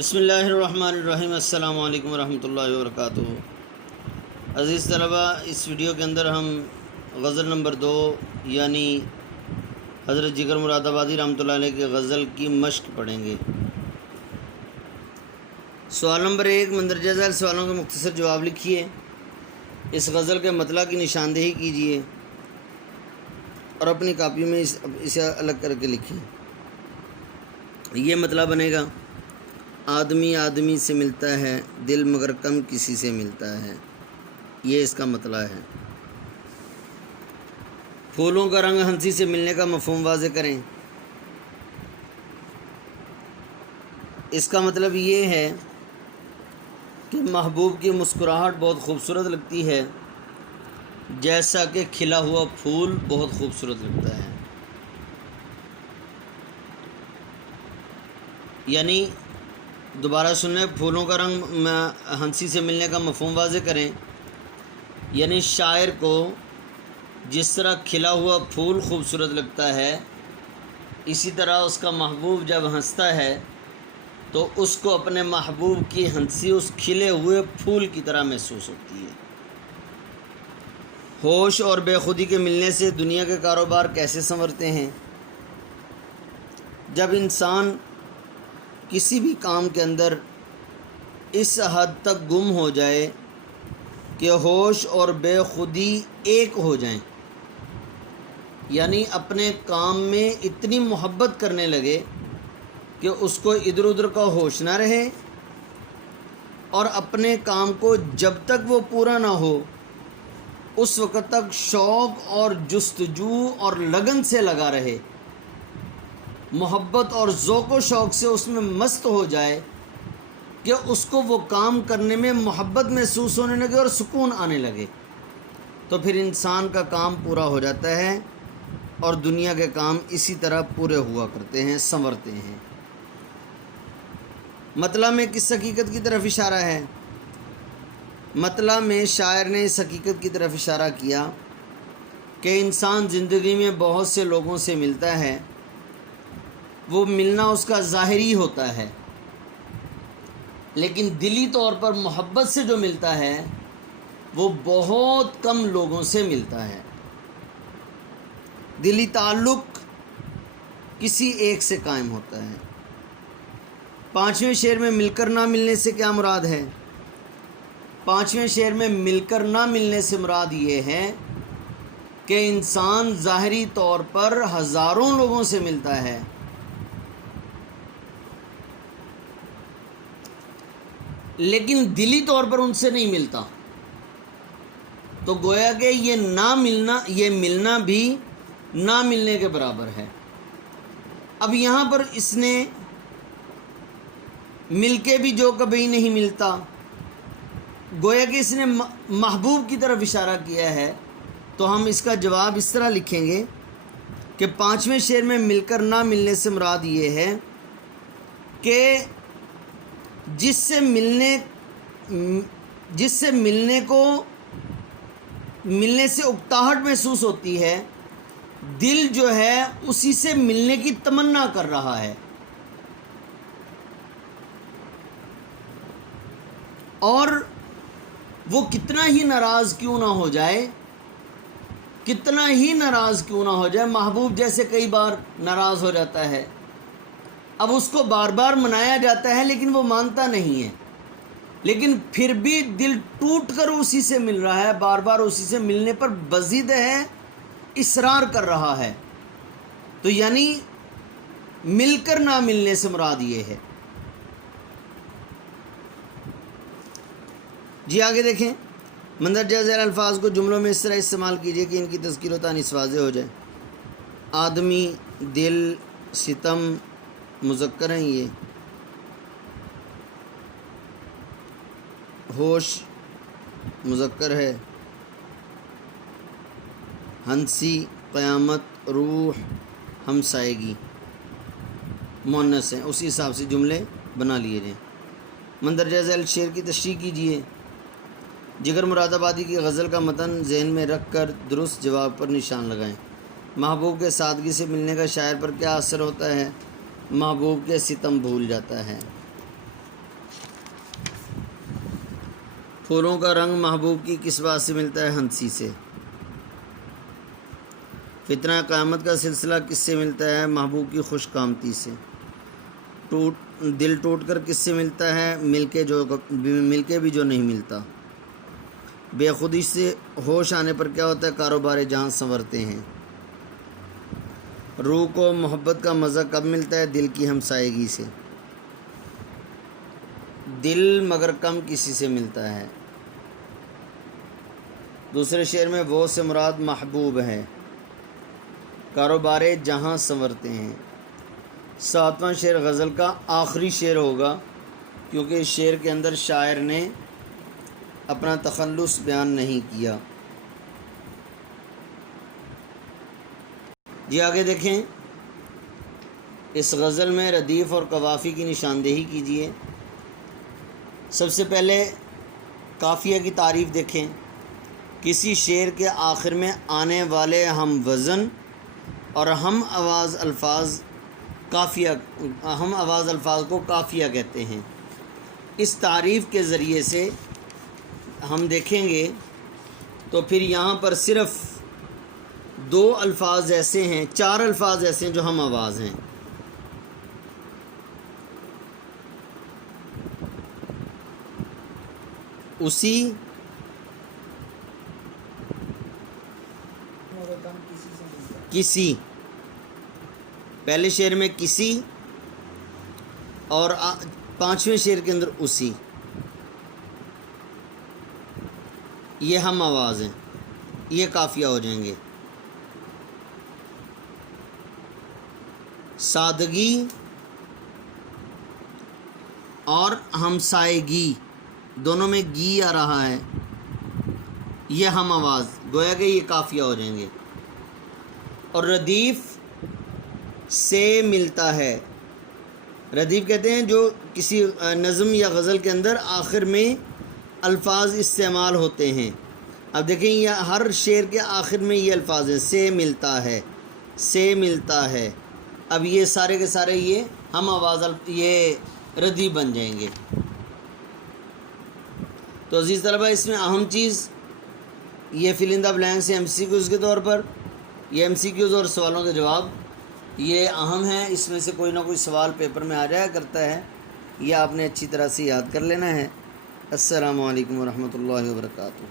بسم اللہ الرحمن الرحیم۔ السلام علیکم ورحمۃ اللہ وبرکاتہ۔ عزیز طلبہ، اس ویڈیو کے اندر ہم غزل نمبر 2 یعنی حضرت جگر مراد آبادی رحمۃ اللہ علیہ کی غزل کی مشق پڑھیں گے۔ سوال نمبر 1، مندرجہ ذیل سوالوں کے مختصر جواب لکھیے، اس غزل کے مطلع کی نشاندہی کیجیے اور اپنی کاپی میں اسے الگ کر کے لکھیے۔ یہ مطلع بنے گا: آدمی آدمی سے ملتا ہے دل مگر کم کسی سے ملتا ہے، یہ اس کا مطلع ہے۔ پھولوں کا رنگ ہنسی سے ملنے کا مفہوم واضح کریں۔ اس کا مطلب یہ ہے کہ محبوب کی مسکراہٹ بہت خوبصورت لگتی ہے، جیسا کہ کھلا ہوا پھول بہت خوبصورت لگتا ہے۔ یعنی دوبارہ سنیں، پھولوں کا رنگ ہنسی سے ملنے کا مفہوم واضح کریں۔ یعنی شاعر کو جس طرح کھلا ہوا پھول خوبصورت لگتا ہے، اسی طرح اس کا محبوب جب ہنستا ہے تو اس کو اپنے محبوب کی ہنسی اس کھلے ہوئے پھول کی طرح محسوس ہوتی ہے۔ ہوش اور بے خودی کے ملنے سے دنیا کے کاروبار کیسے سنورتے ہیں؟ جب انسان کسی بھی کام کے اندر اس حد تک گم ہو جائے کہ ہوش اور بے خودی ایک ہو جائیں، یعنی اپنے کام میں اتنی محبت کرنے لگے کہ اس کو ادھر ادھر کا ہوش نہ رہے، اور اپنے کام کو جب تک وہ پورا نہ ہو اس وقت تک شوق اور جستجو اور لگن سے لگا رہے، محبت اور ذوق و شوق سے اس میں مست ہو جائے کہ اس کو وہ کام کرنے میں محبت محسوس ہونے لگے اور سکون آنے لگے، تو پھر انسان کا کام پورا ہو جاتا ہے اور دنیا کے کام اسی طرح پورے ہوا کرتے ہیں، سنورتے ہیں۔ مطلع میں کس حقیقت کی طرف اشارہ ہے؟ مطلع میں شاعر نے اس حقیقت کی طرف اشارہ کیا کہ انسان زندگی میں بہت سے لوگوں سے ملتا ہے، وہ ملنا اس کا ظاہری ہوتا ہے، لیکن دلی طور پر محبت سے جو ملتا ہے وہ بہت کم لوگوں سے ملتا ہے۔ دلی تعلق کسی ایک سے قائم ہوتا ہے۔ 5ویں شعر میں مل کر نہ ملنے سے کیا مراد ہے؟ 5ویں شعر میں مل کر نہ ملنے سے مراد یہ ہے کہ انسان ظاہری طور پر ہزاروں لوگوں سے ملتا ہے، لیکن دلی طور پر ان سے نہیں ملتا، تو گویا کہ یہ ملنا بھی نہ ملنے کے برابر ہے۔ اب یہاں پر اس نے مل کے بھی جو کبھی نہیں ملتا، گویا کہ اس نے محبوب کی طرف اشارہ کیا ہے، تو ہم اس کا جواب اس طرح لکھیں گے کہ 5ویں شعر میں مل کر نہ ملنے سے مراد یہ ہے کہ جس سے ملنے سے اکتاہٹ محسوس ہوتی ہے، دل جو ہے اسی سے ملنے کی تمنا کر رہا ہے، اور وہ کتنا ہی ناراض کیوں نہ ہو جائے، محبوب جیسے کئی بار ناراض ہو جاتا ہے، اب اس کو بار بار منایا جاتا ہے لیکن وہ مانتا نہیں ہے، لیکن پھر بھی دل ٹوٹ کر اسی سے مل رہا ہے، بار بار اسی سے ملنے پر بضد ہے، اصرار کر رہا ہے، تو یعنی مل کر نہ ملنے سے مراد یہ ہے۔ جی آگے دیکھیں، مندرجہ ذیل الفاظ کو جملوں میں اس طرح استعمال کیجیے کہ ان کی تذکیر و تانیث واضح ہو جائے۔ آدمی، دل، ستم مذکر ہیں، یہ ہوش مذکر ہے، ہنسی، قیامت، روح، ہمسائیگی مؤنث ہیں، اسی حساب سے جملے بنا لیے جائیں۔ مندرجہ ذیل شعر کی تشریح کیجیے۔ جگر مراد آبادی کی غزل کا متن ذہن میں رکھ کر درست جواب پر نشان لگائیں۔ محبوب کے سادگی سے ملنے کا شاعر پر کیا اثر ہوتا ہے؟ محبوب کے ستم بھول جاتا ہے۔ پھولوں کا رنگ محبوب کی کس بات سے ملتا ہے؟ ہنسی سے۔ فتنہ قیامت کا سلسلہ کس سے ملتا ہے؟ محبوب کی خوش قامتی سے۔ دل ٹوٹ کر کس سے ملتا ہے؟ مل کے بھی جو نہیں ملتا۔ بے خودی سے ہوش آنے پر کیا ہوتا ہے؟ کاروبار جہاں سنورتے ہیں۔ روح کو محبت کا مزہ کب ملتا ہے؟ دل کی ہمسائیگی سے۔ دل مگر کم کسی سے ملتا ہے۔ دوسرے شعر میں وہ سے مراد محبوب ہے۔ کاروبار جہاں سنورتے ہیں۔ 7واں شعر غزل کا آخری شعر ہوگا، کیونکہ اس شعر کے اندر شاعر نے اپنا تخلص بیان نہیں کیا۔ جی آگے دیکھیں، اس غزل میں ردیف اور قوافی کی نشاندہی کیجیے۔ سب سے پہلے قافیہ کی تعریف دیکھیں۔ کسی شعر کے آخر میں آنے والے ہم وزن اور ہم آواز الفاظ کو قافیہ کہتے ہیں۔ اس تعریف کے ذریعے سے ہم دیکھیں گے تو پھر یہاں پر صرف 2 الفاظ ایسے ہیں، 4 الفاظ ایسے ہیں جو ہم آواز ہیں۔ اسی، کسی، پہلے شعر میں کسی اور 5ویں شعر کے اندر اسی، یہ ہم آواز ہیں، یہ قافیہ ہو جائیں گے۔ سادگی اور ہمسائیگی دونوں میں گی آ رہا ہے، یہ ہم آواز، گویا کہ یہ قافیہ ہو جائیں گے۔ اور ردیف سے ملتا ہے۔ ردیف کہتے ہیں جو کسی نظم یا غزل کے اندر آخر میں الفاظ استعمال ہوتے ہیں۔ اب دیکھیں یہ ہر شعر کے آخر میں یہ الفاظ ہیں، سے ملتا ہے، سے ملتا ہے۔ اب یہ سارے کے سارے یہ ہم آواز یہ ردیف بن جائیں گے۔ تو عزیز طلبہ، اس میں اہم چیز یہ فل ان دا بلینکس ایم سی کیوز کے طور پر، یہ ایم سی کیوز اور سوالوں کے جواب یہ اہم ہیں۔ اس میں سے کوئی نہ کوئی سوال پیپر میں آ جایا کرتا ہے، یہ آپ نے اچھی طرح سے یاد کر لینا ہے۔ السلام علیکم ورحمۃ اللہ وبرکاتہ۔